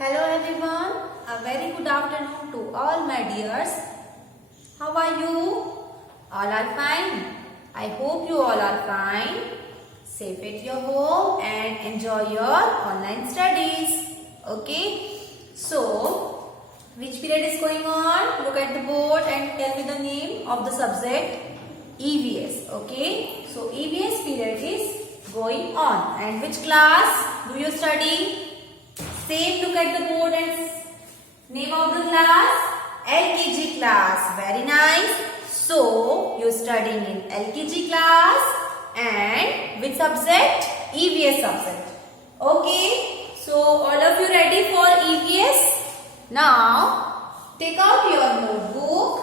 Hello everyone, a very good afternoon to all my dears. How are you? All are fine. I hope you all are fine, safe at your home and enjoy your online studies. Okay, so which period is going on? Look at the board and tell me the name of the subject EVS. Okay, so EVS period is going on. And which class do you study? Same, look at the board and name of the class LKG class. Very nice. So you are studying in LKG class and which subject? EVS subject. Okay. So all of you ready for EVS? Now take out your notebook.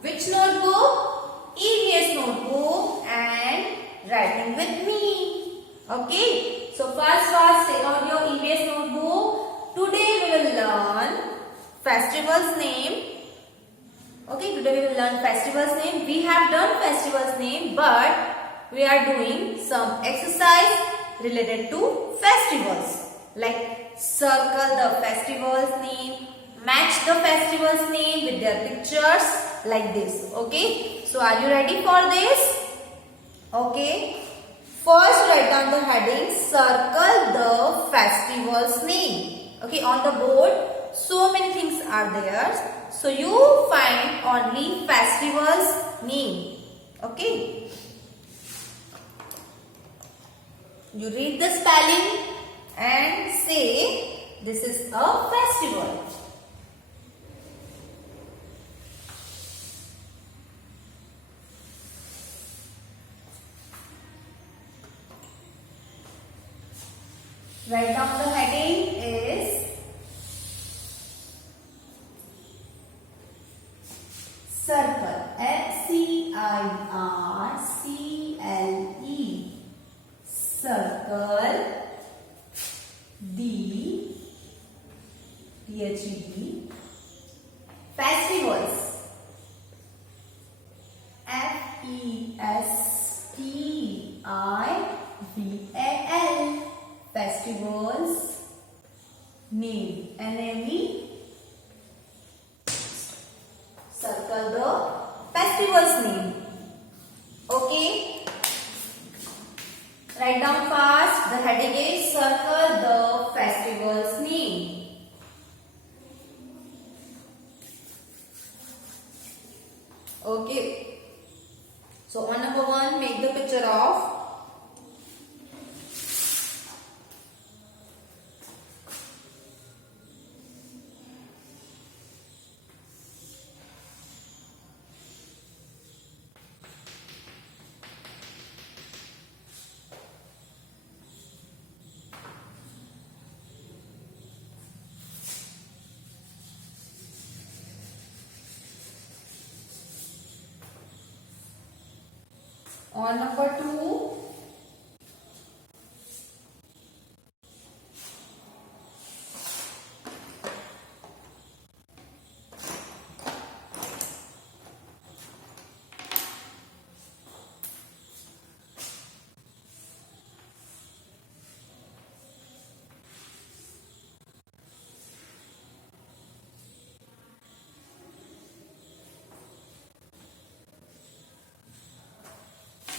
Which notebook? EVS notebook and writing with me. Okay. So first take out your EVS notebook. Today we will learn festivals name. Okay, today we will learn festivals name. We have done festivals name, but we are doing some exercise related to festivals. Like circle the festivals name, match the festivals name with their pictures like this. Okay, so are you ready for this? Okay. First write down the heading, circle the festival's name. Okay, on the board so many things are there. So you find only festival's name. Okay. You read the spelling and say this is a festival. Write down the heading is circle. SCIRCLE. Circle. THED. Festivals. FESTIVAL. Festivals name. NAME. Circle the festivals name. Okay. Write down fast. The heading is circle the festivals name. Okay. So on number 1, make the picture of on number 2,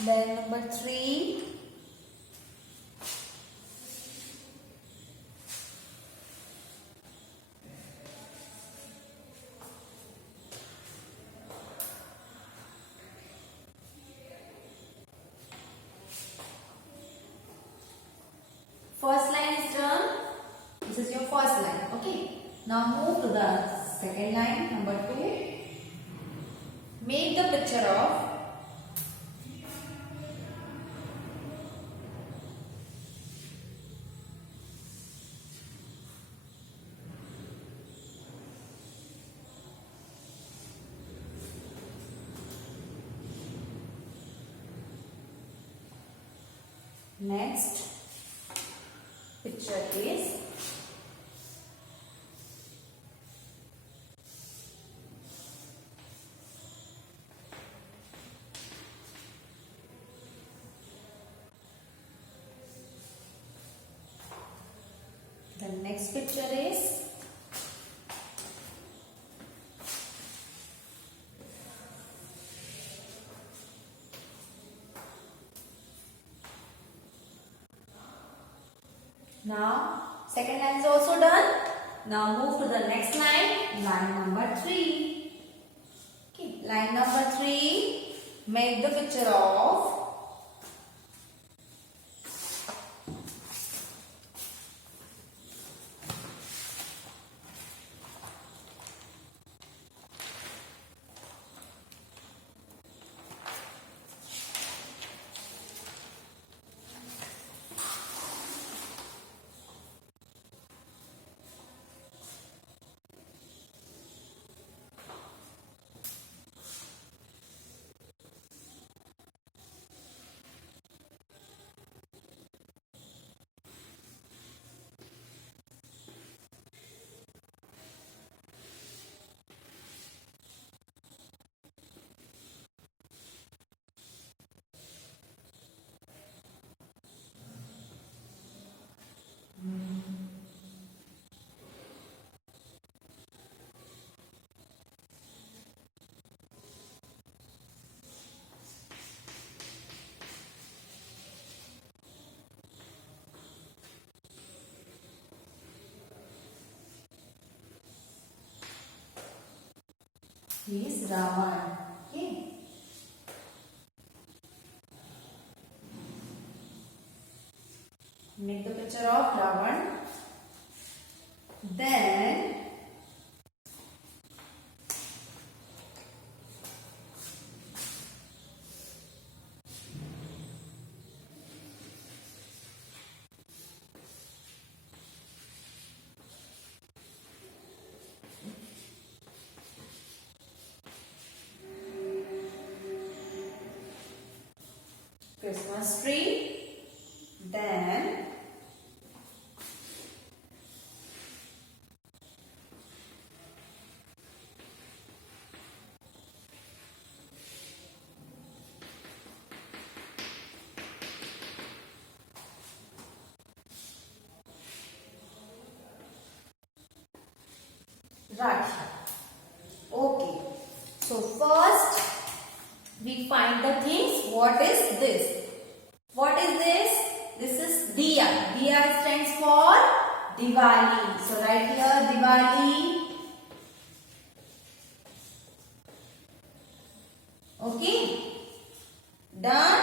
then number 3, first line is done. This is your first line. Okay. Now move to the second line, number 2. Make the picture of next picture is the next picture is Now, second line is also done. Now move to the next line, line number 3. Okay, line number 3, make the picture of he is Ravan. Okay. Make the picture of Ravan. Then Christmas tree. Then Rakhi. Okay. So first we find the things. What is this? What is this? This is Diya. Diya stands for Diwali. So right here Diwali. Okay. Done.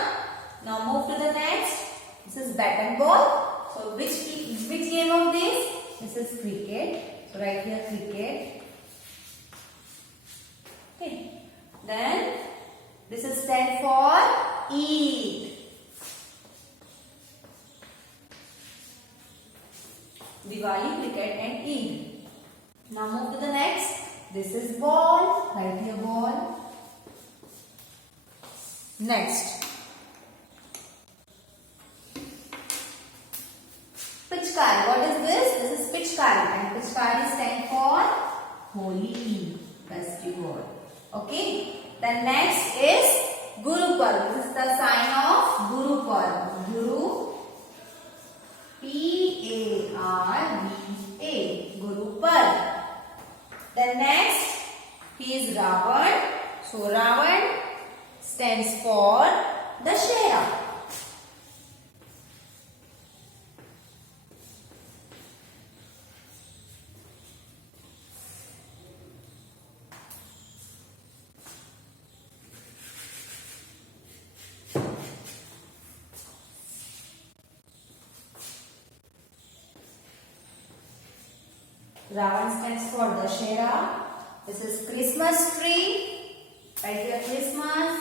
Now move to the next. This is bat and ball. So which game of this? This is cricket. So right here cricket. Okay. Then this is stand for Eid. Diwali, cricket and Eid. Now move to the next. This is ball. Right here ball. Next. Pichkari. What is this? This is Pichkari. And Pichkari stand for Holi festival. Okay. Then next is Guru Parv. This is the sign of Guru Parv. Guru P-A-R-V-A. Guru Parv. Then next he is Ravan. So Ravan stands for Dashera. Ravan stands for Dashera. This is Christmas tree. Right here Christmas.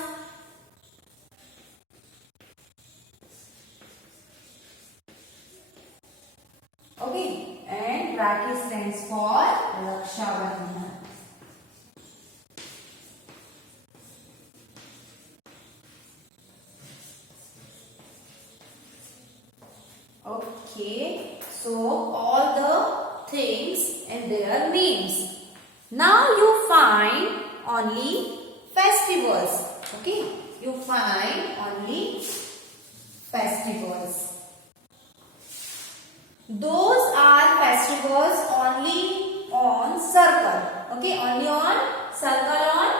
Okay. And Rakhi stands for Raksha Bandhan. Okay. So all the things and their names. Now you find only festivals. Okay, you find only festivals. Those are festivals only on circle. Okay, only on circle on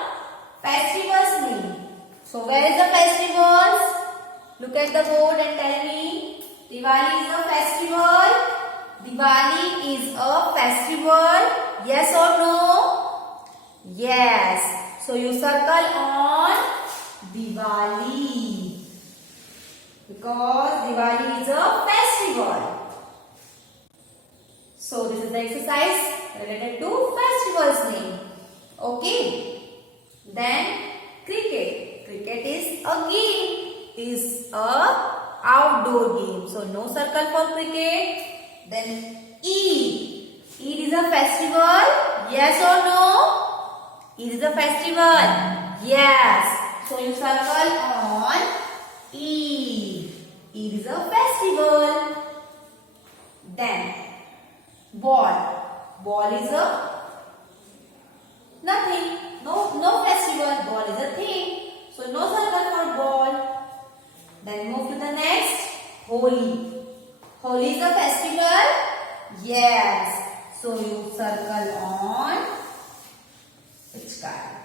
festivals name. So where is the festivals? Look at the board and tell me. Diwali is a festival. Diwali is a festival. Yes or no? Yes. So you circle on Diwali because Diwali is a festival. So this is the exercise related to festival's name. Okay. Then cricket. Cricket is a game. Is a outdoor game. So no circle for cricket. Then Eid. Eid is a festival. Yes or no? Eid is a festival. Yes. So you circle on Eid. Eid is a festival. Then ball. Ball is a nothing. No festival. Ball is a thing. So no circle for ball. Then move to the next. Holi. Holi is a festival. Yes. So you circle on which card?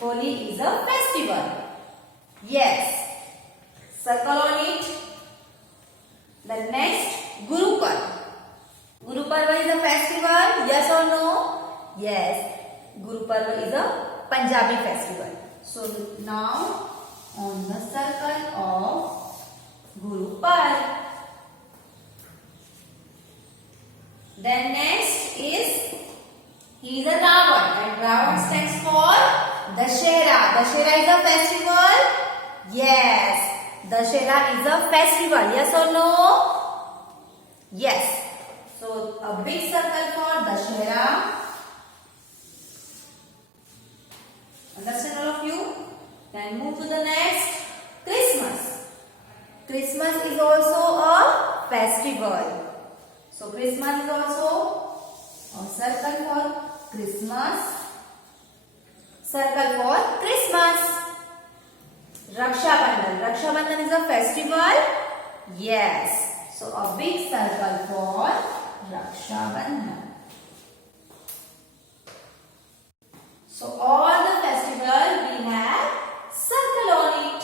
Holi is a festival. Yes. Circle on it. The next, Guru Parva. Guru Parva is a festival. Yes or no? Yes. Guru Parva is a Punjabi festival. So now on the circle of Guru Parva. Then next is he is a Ravan, and Ravan stands for Dussehra. Dussehra is a festival. Yes, Dussehra is a festival. Yes or no? Yes. So a big circle for Dussehra. Understand all of you? Then move to the next. Christmas. Christmas is also a festival. So Christmas is also a circle for Christmas. Circle for Christmas. Raksha Bandhan. Raksha Bandhan is a festival. Yes. So a big circle for Raksha Bandhan. So all the festival we have circle on it.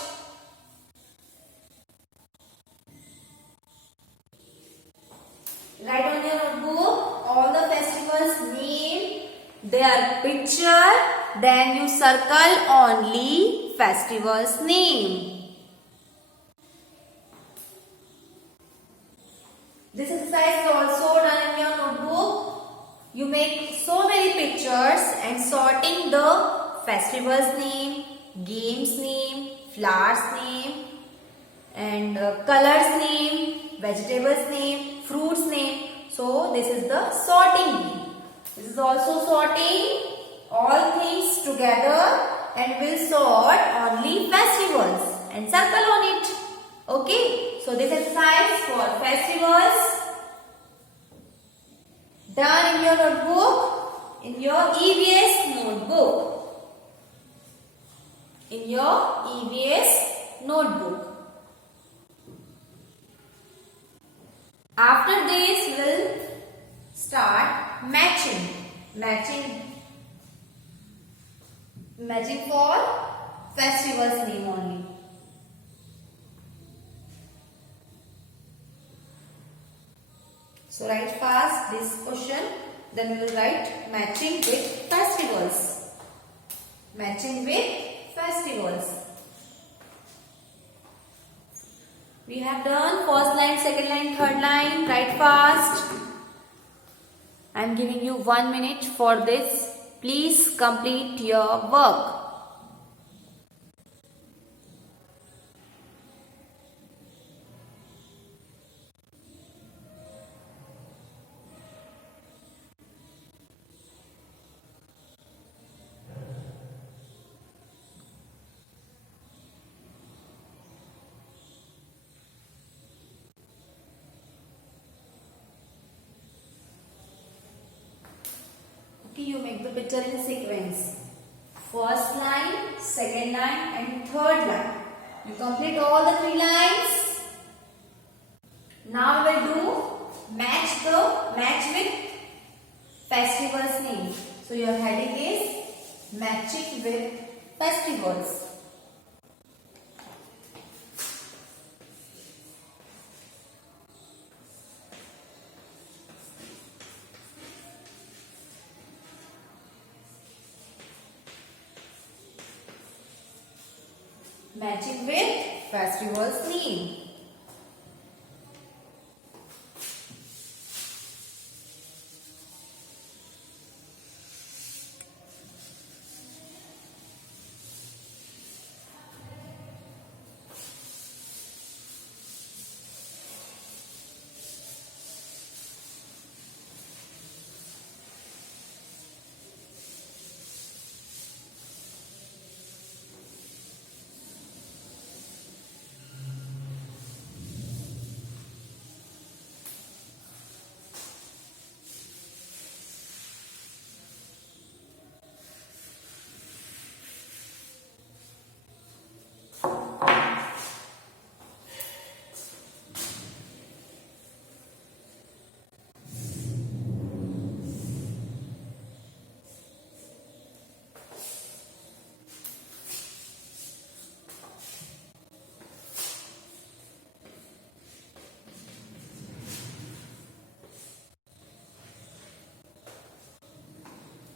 Write on your notebook all the festivals name, their picture, then you circle only festival's name. This exercise is also done in your notebook. You make so many pictures and sorting the festival's name, game's name, flowers name, and colors name, vegetables name, fruits name. So this is the sorting name. This is also sorting all things together and will sort only festivals and circle on it. Okay. So this exercise for festivals done in your notebook, in your EVS notebook. In your EVS notebook. After this, we'll start matching. Matching for festivals name only. So write fast this question. Then we will write matching with festivals. Matching with festivals. We have done first line, second line, third line. Write fast. I am giving you 1 minute for this. Please complete your work. Okay, you make the picture in sequence. First line, second line and third line. You complete all the 3 lines. Now we will do match with festivals name. So your heading is matching with festivals. Matching with festival's name.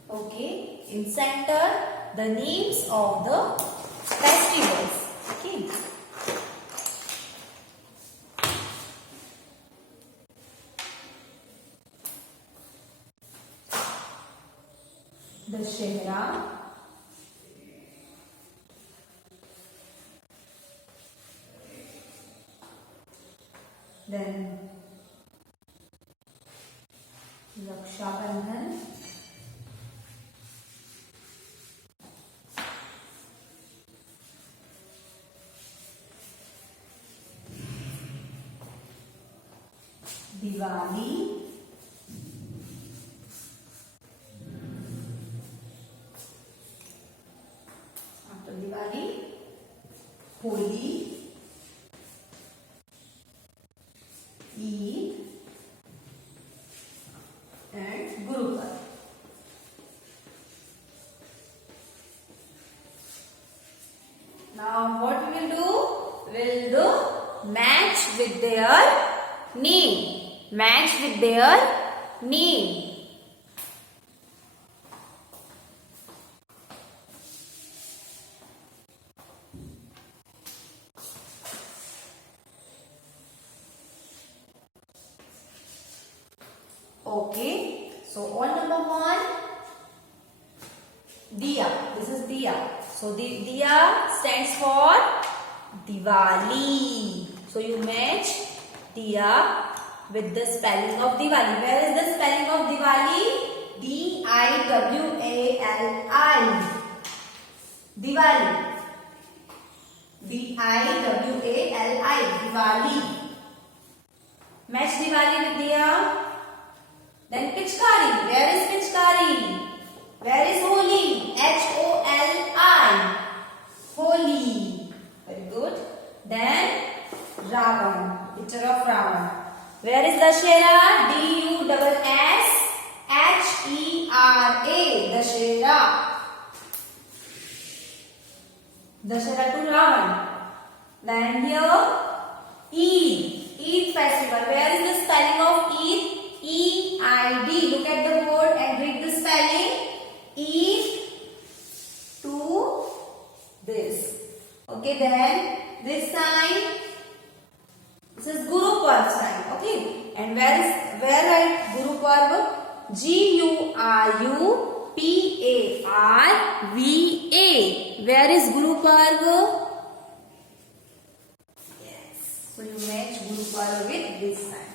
Okay, in center the names of the festivals. Okay. Dussehra, then Raksha Bandhan, Diwali, after Diwali, Holi, Eid and Guru Parv. Now what we will do? We will do match with their name. Match with their name. Okay, so all number one, Diya. This is Diya. So the Diya stands for Diwali. So you match Diya with the spelling of Diwali. Where is the spelling of Diwali? D-I-W-A-L-I. Diwali. D-I-W-A-L-I. Diwali. Match Diwali with Diya. Then Pichkari. Where is Pichkari? Where is Holi? H-O-L-I. Holi. Very good. Then Ravan. Picture of Ravan. Where is Dussehra? D-U-S-S-H-E-R-A. Dussehra. Dussehra to Ravan. Then here Eid. Eid festival. Where is the spelling of Eid? E-I-D. Look at the board and read the spelling. Eid to this. Okay, then this sign. This is Guru Parv sign. Okay, and where write Guru Parv? G-U-R-U-P-A-R-V-A. Where is Guru Parv? Yes. So you match Guru Parv with this sign.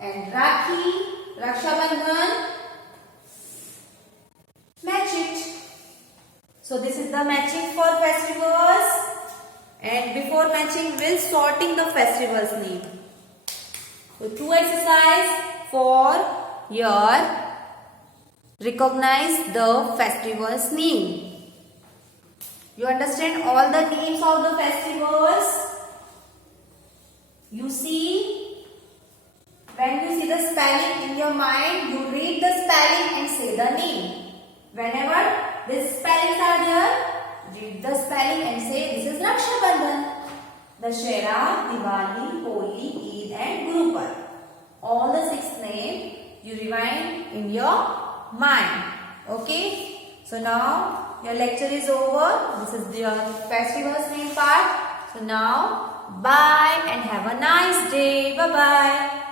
And Rakhi, Raksha Bandhan, match it. So this is the matching for festivals. And before matching, we'll sorting the festivals name. So two exercise for your recognize the festivals name. You understand all the names of the festivals? You see? When you see the spelling in your mind, you read the spelling and say the name. Whenever these spellings are there, read the spelling and say this is Raksha Bandhan, Dussehra, Diwali, Holi, Eid and Guru Parv. All the 6 names you rewind in your mind. Okay. So now your lecture is over. This is your festival snail part. So now, bye and have a nice day. Bye-bye.